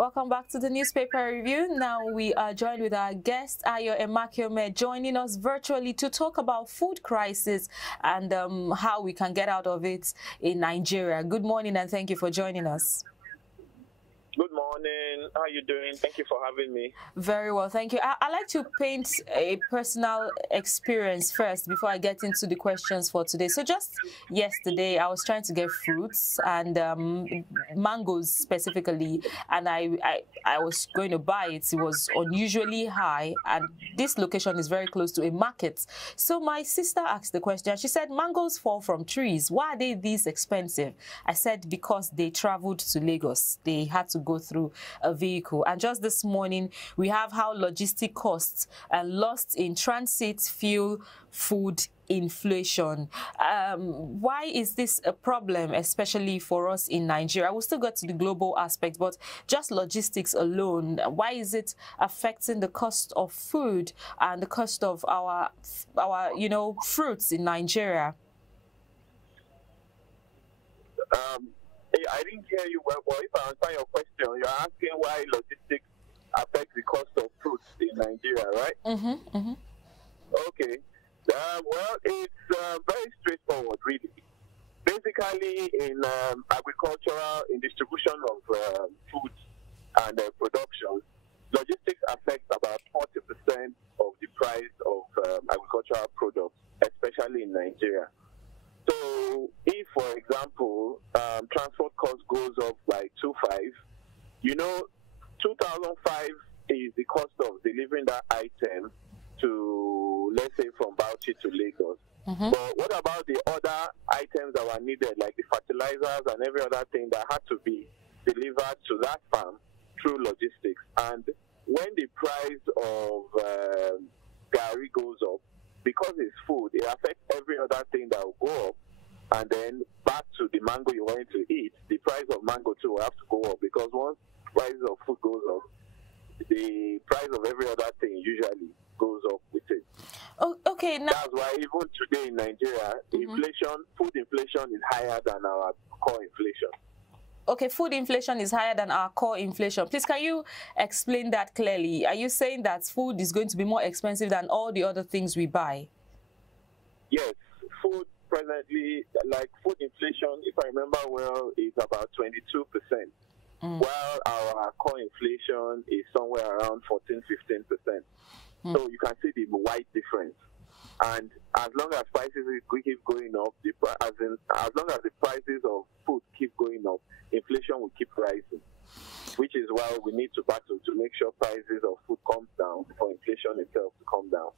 Welcome back to the newspaper review. Now we are joined with our guest, Ayo Emakiome, joining us virtually to talk about food crisis and how we can get out of it in Nigeria. Good morning and thank you for joining us. Good morning. How are you doing? Thank you for having me. Very well, thank you. I like to paint a personal experience first before I get into the questions for today. So just yesterday, I was trying to get fruits and mangoes specifically, and I was going to buy it. It was unusually high, and this location is very close to a market. So my sister asked the question. She said, mangoes fall from trees. Why are they this expensive? I said, because they traveled to Lagos. They had to go through a vehicle. And just this morning, we have how logistic costs and lost in transit, fuel, food, inflation. Why is this a problem, especially for us in Nigeria? We'll still get to the global aspect, but just logistics alone, why is it affecting the cost of food and the cost of our fruits in Nigeria? I didn't hear you well, but if I answer your question, you're asking why logistics affect the cost of fruits in Nigeria, right? Okay. Well, it's very straightforward, really. Basically, in distribution of food and production, logistics affects about 40% of the price of agricultural products, especially in Nigeria. So, if, for example, transport cost goes up by 2.5, 2005 is the cost of delivering that item to, let's say, from Bauchi to Lagos. But what about the other items that were needed, like the fertilizers and every other thing that had to be delivered to that farm through logistics? And when the price of gari goes up, because it's food, it affects every other thing that will go up. And then back to the mango you want to eat, the price of mango too will have to go up, because once price of food goes up, the price of every other thing usually goes up with it. Oh, okay. Now, that's why even today in Nigeria, food inflation is higher than our core inflation. Okay, food inflation is higher than our core inflation. Please, can you explain that clearly? Are you saying that food is going to be more expensive than all the other things we buy? Yes, food presently, like food inflation, if I remember well, is about 22%, while our core inflation is somewhere around 14–15%. So you can see the wide difference. And as long as prices keep going up, as long as the prices of food keep going up, inflation will keep rising, which is why we need to battle to make sure prices of food comes down for inflation itself to come down.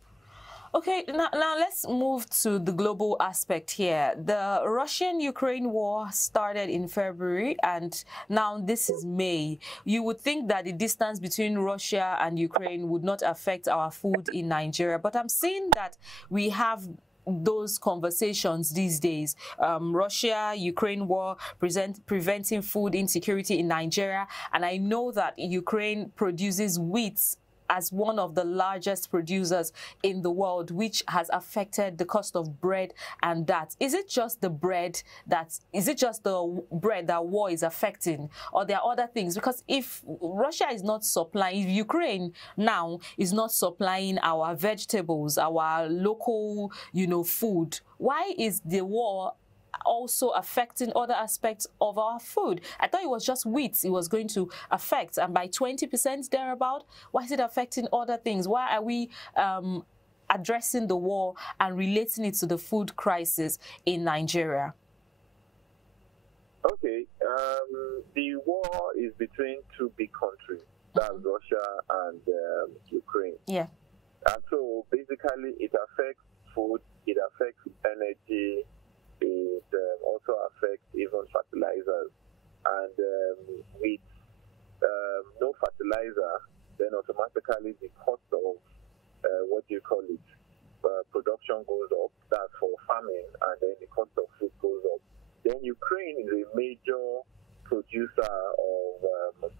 Okay, now let's move to the global aspect here. The Russian-Ukraine war started in February, and now this is May. You would think that the distance between Russia and Ukraine would not affect our food in Nigeria, but I'm seeing that we have those conversations these days. Russia-Ukraine war preventing food insecurity in Nigeria, and I know that Ukraine produces wheat as one of the largest producers in the world, which has affected the cost of bread and that. Is it just the bread that war is affecting, or there are other things? Because if Russia is not supplying, if Ukraine now is not supplying our vegetables, our local, food, why is the war also affecting other aspects of our food? I thought it was just wheat it was going to affect, and by 20% thereabout. Why is it affecting other things? Why are we addressing the war and relating it to the food crisis in Nigeria? Okay, the war is between two big countries, that's Russia and Ukraine. Yeah. And so basically it affects food, it affects energy, it also affects even fertilizers. And with no fertilizer, then automatically the cost of production goes up. That's for farming, and then the cost of food goes up. Then Ukraine is a major producer of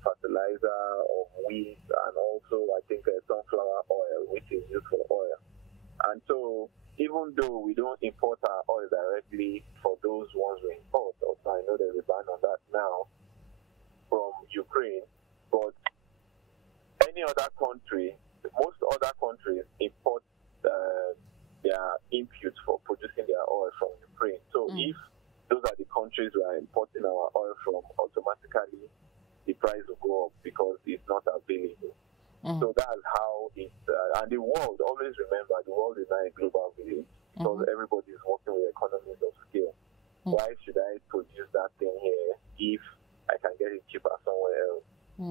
fertilizer, of wheat, and also I think sunflower oil, which is used for oil. And so even though we don't import our oil directly for those ones we import, also I know there's a ban on that now from Ukraine, but any other country, most other countries import their inputs for producing their oil from Ukraine. So if those are the countries we are importing our oil from, automatically the price will go up because it's not available. So that's how it's, and the world, always remember, the world is not a global village, because everybody is working with economies of scale. Why should I produce that thing here if I can get it cheaper somewhere else?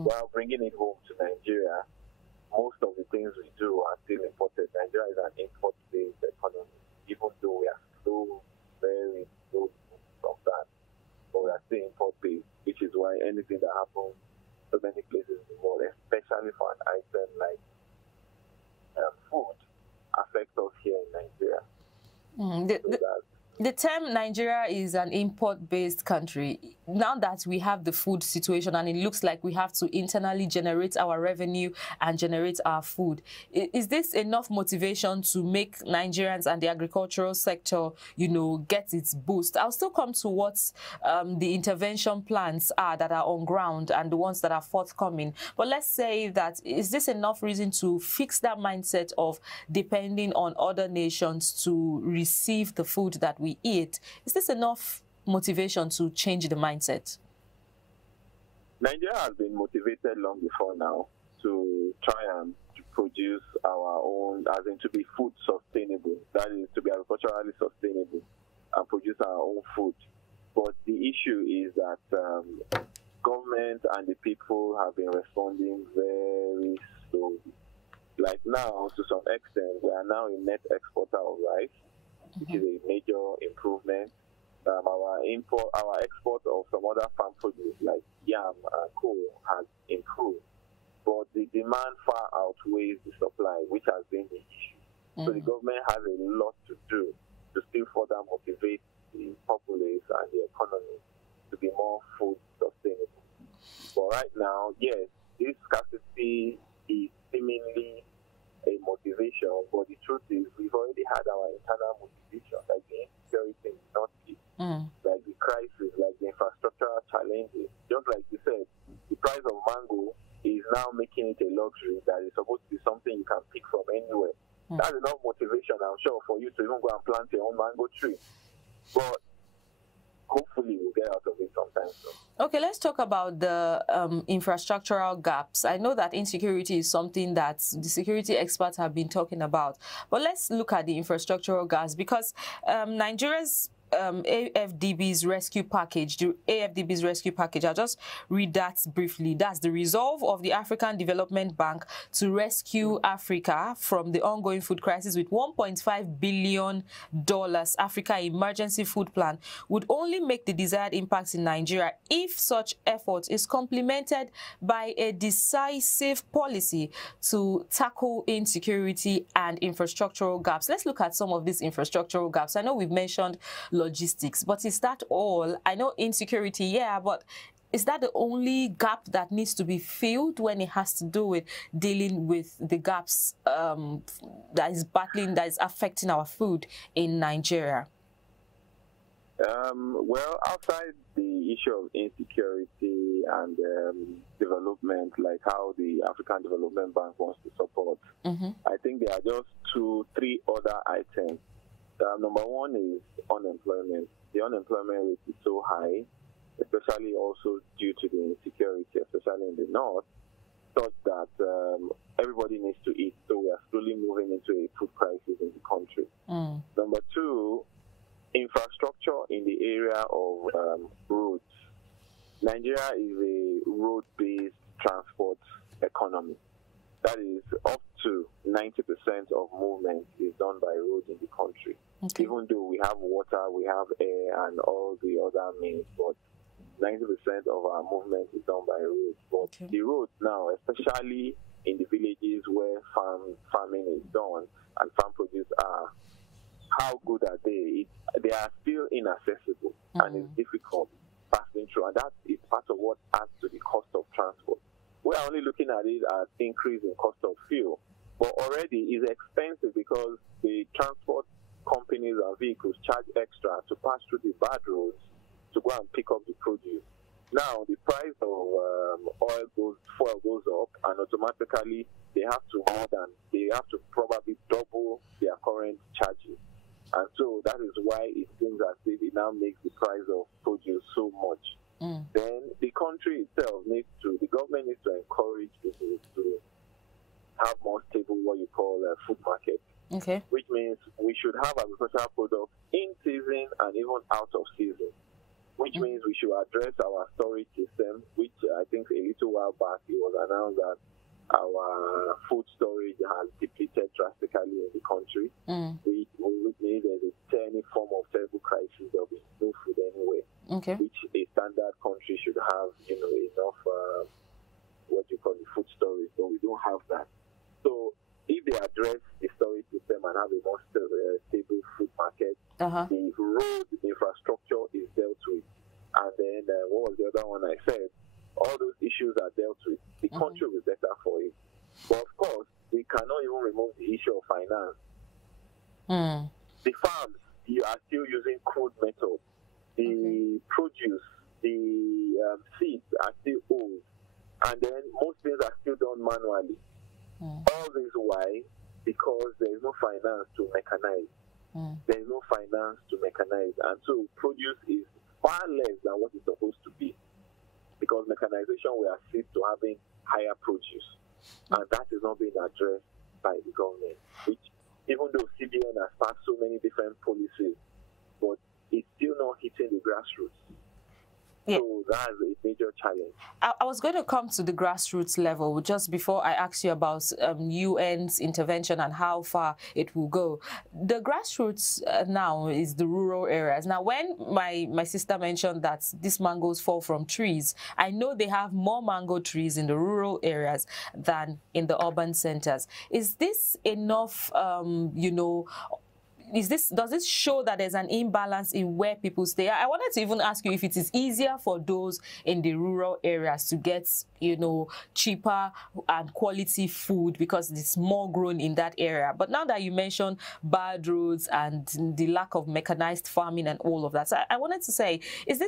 While bringing it home to Nigeria, most of the things we do are still imported. Nigeria is an import-based economy, even though we are slow, very slow from that. But we are still import-based, which is why anything that happens so many places in the world, especially for an item like food, affects us here in Nigeria. The term Nigeria is an import-based country. Now that we have the food situation and it looks like we have to internally generate our revenue and generate our food, is this enough motivation to make Nigerians and the agricultural sector, you know, get its boost? I'll still come to what the intervention plans are that are on ground and the ones that are forthcoming. But let's say that, is this enough reason to fix that mindset of depending on other nations to receive the food that we eat? Is this enough motivation to change the mindset? Nigeria has been motivated long before now to try and produce our own, as in to be food sustainable, that is to be agriculturally sustainable and produce our own food. But the issue is that government and the people have been responding very slowly. Like now, to some extent, we are now a net exporter of rice, which is a major improvement. Our export of some other farm produce like yam and coal has improved, but the demand far outweighs the supply, which has been the issue. So the government has a lot to do to still further motivate the populace and the economy to be more food sustainable. But right now, yes, this scarcity is seemingly a motivation, but the truth is we've already had our internal motivation, like the insecurity is not it, like the crisis, like the infrastructural challenges. Just like you said, the price of mango is now making it a luxury that is supposed to be something you can pick from anywhere. That's enough motivation, I'm sure, for you to even go and plant your own mango tree. But hopefully we'll get out of it sometime soon. Okay, let's talk about the infrastructural gaps. I know that insecurity is something that the security experts have been talking about, but let's look at the infrastructural gaps, because Nigeria's AFDB's rescue package, the AFDB's rescue package, I'll just read that briefly. That's the resolve of the African Development Bank to rescue Africa from the ongoing food crisis with $1.5 billion Africa Emergency Food Plan would only make the desired impact in Nigeria if such effort is complemented by a decisive policy to tackle insecurity and infrastructural gaps. Let's look at some of these infrastructural gaps. I know we've mentioned logistics, but is that all? I know insecurity, yeah, but is that the only gap that needs to be filled when it has to do with dealing with the gaps that is affecting our food in Nigeria? Well, outside the issue of insecurity and development, like how the African Development Bank wants to support, I think there are just 2-3 other items. Number one is unemployment. The unemployment rate is so high, especially also due to the insecurity, especially in the north, such that everybody needs to eat. So we are slowly moving into a food crisis in the country. Number two, infrastructure in the area of roads. Nigeria is a road-based transport economy. That is, up to 90% of movement is done by road in the country. Okay. Even though we have water, we have air, and all the other means, but 90% of our movement is done by roads. But the roads now, especially in the villages where farming is done and farm produce are, how good are they? They are still inaccessible, and it's difficult passing through, and that is part of what adds to the cost of transport. We are only looking at it as increase in cost of fuel, but already it's expensive because the transport companies and vehicles charge extra to pass through the bad roads to go and pick up the produce. Now the price of fuel goes up, and automatically automatically they have to probably double their current charges. And so that is why it seems as if it now makes the price of produce so much. Then the country itself the government needs to encourage people to have more stable, what you call a food market. Okay. Which means we should have agricultural products in season and even out of season. Which means we should address our storage system, which I think a little while back it was announced that our food storage has depleted drastically in the country. Which means there's any form of terrible crisis. There'll be no food anyway. Okay. Which a standard country should have, enough what you call the food storage, but we don't have that. So if they address the storage system and have a more stable food market, the road infrastructure is dealt with. And then what was the other one I said? All those issues are dealt with. The country will be better for it. But of course, we cannot even remove the issue of finance. The farms, you are still using crude methods. The produce, the seeds are still old. And then most things are still done manually. All this why? Because there is no finance to mechanize. There is no finance to mechanize. And so produce is far less than what it's supposed to be. Because mechanization will assist to having higher produce. And that is not being addressed by the government. Which, even though CBN has passed so many different policies, but it's still not hitting the grassroots. Yeah. So that's a major challenge. I was going to come to the grassroots level just before I ask you about UN's intervention and how far it will go. The grassroots now is the rural areas. Now, when my sister mentioned that these mangoes fall from trees, I know they have more mango trees in the rural areas than in the urban centers. Is this enough, does this show that there's an imbalance in where people stay? I wanted to even ask you if it is easier for those in the rural areas to get, cheaper and quality food because it's more grown in that area. But now that you mentioned bad roads and the lack of mechanized farming and all of that, so I wanted to say, is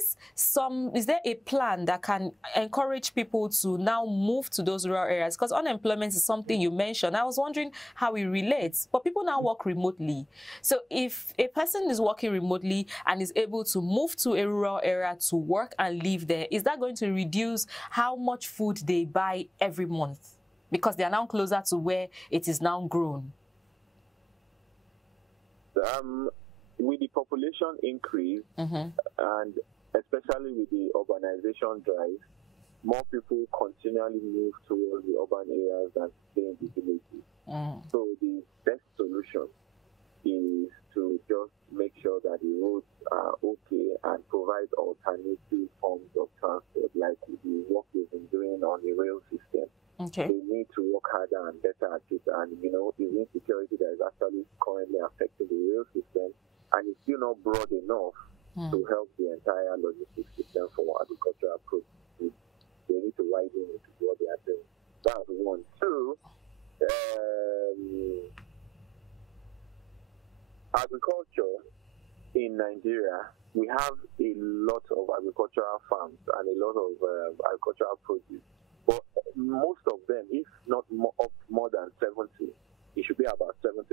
there a plan that can encourage people to now move to those rural areas? Because unemployment is something you mentioned. I was wondering how it relates, but people now work remotely. So if a person is working remotely and is able to move to a rural area to work and live there, is that going to reduce how much food they buy every month? Because they are now closer to where it is now grown. With the population increase, and especially with the urbanization drive, more people continually move towards the urban areas than stay in the villages. So the best solution is to just make sure that the roads are okay and provide alternative forms of transport, like the work we've been doing on the rail system. Okay. They need to work harder and better at it. And, the insecurity that is actually currently affecting the rail system, and it's still not broad enough to help the entire logistics system for agricultural produce. They need to widen into what they are doing. That's one. Two, agriculture in Nigeria, we have a lot of agricultural farms and a lot of agricultural produce. But most of them, if not more than 70, it should be about 70%,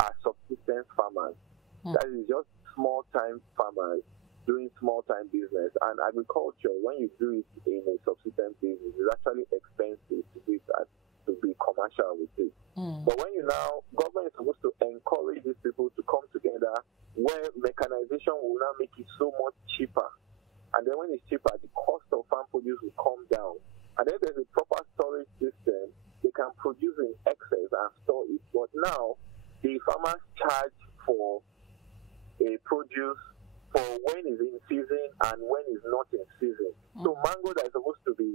are subsistence farmers. That is just small-time farmers doing small-time business. And agriculture, when you do it in a subsistence business, is actually expensive to do it to be commercial with it. But when government is supposed to encourage these people to come together where mechanization will now make it so much cheaper. And then when it's cheaper, the cost of farm produce will come down. And then there's a proper storage system. They can produce in excess and store it. But now, the farmers charge for a produce for when it's in season and when it's not in season. So mango that is supposed to be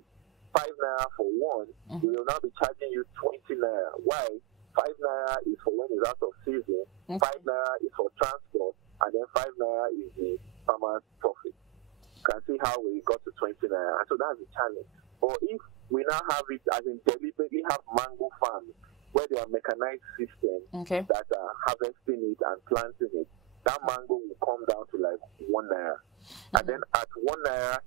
5 naira for one, we will now be charging you 20 naira. Why? 5 naira is for when it's out of season, 5 naira is for transport, and then 5 naira is the farmer's profit. You can see how we got to 20 naira. So that's the challenge. But if we now have it, as in deliberately have mango farms, where there are mechanized systems that are harvesting it and planting it, that mango will come down to like 1 naira. And then at 1 naira,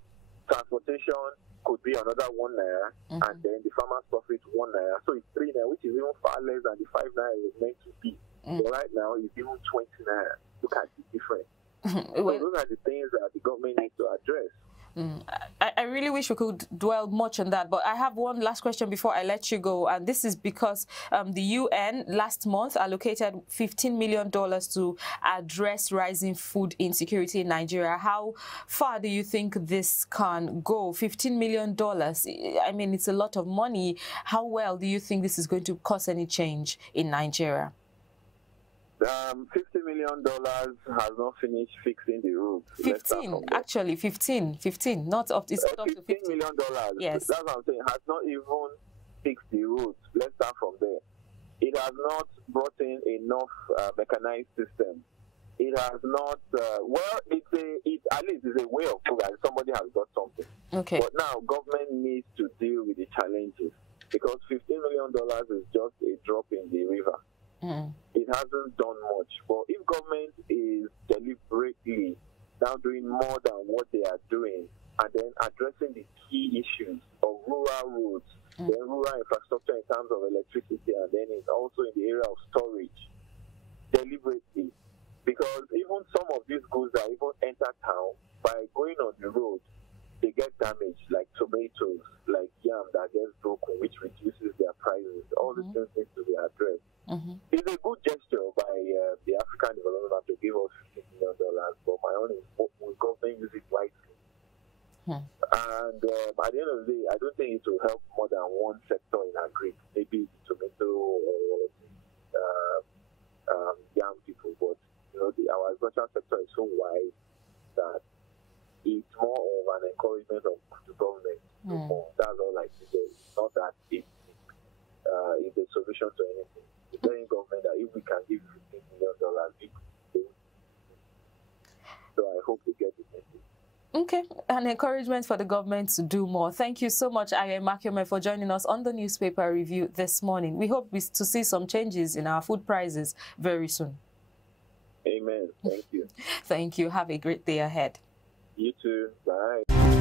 transportation, could be another 1 naira, and then the farmer's profit 1 naira. So it's 3 naira, which is even far less than the 5 naira it was meant to be. But right now, it's even 20 naira. Look at the difference. So those are the things that the government needs to address. I really wish we could dwell much on that, but I have one last question before I let you go, and this is because the UN last month allocated $15 million to address rising food insecurity in Nigeria. How far do you think this can go? $15 million, I mean, it's a lot of money. How well do you think this is going to cause any change in Nigeria? $50 million has not finished fixing the roads. 15, actually, 15, not up. It's not up to $15 million. Yes, that's what I'm saying. Has not even fixed the roads. Let's start from there. It has not brought in enough mechanized system. It has not. Well, at least it's a way of progress. Somebody has got something. Okay. But now government needs to deal with the challenges, because $15 million is just a drop in the river. It hasn't done much. But if government is deliberately now doing more than what they are doing, and then addressing the key issues of rural roads, then rural infrastructure in terms of electricity, and then it's also in the area of storage, deliberately, because even some of these goods that even enter town, by going on the road, they get damaged, like tomatoes, like yam that gets broken, which reduces their prices. All these things need to be addressed. It's a good gesture by the African Development Bank to give us $15 million, but my own is, will government use it wisely? And at the end of the day, I don't think it will help more than one sector in agri, maybe tomato or young people. But our agricultural sector is so wide that it's more of an encouragement of the government to do more. That's all I can say. It's not that it's a solution to anything. It's telling government that if we can give $15 million, so I hope they get the message. Okay, an encouragement for the government to do more. Thank you so much, Aye Makiome, for joining us on the newspaper review this morning. We hope to see some changes in our food prices very soon. Amen. Thank you. Thank you. Have a great day ahead. You too. Bye.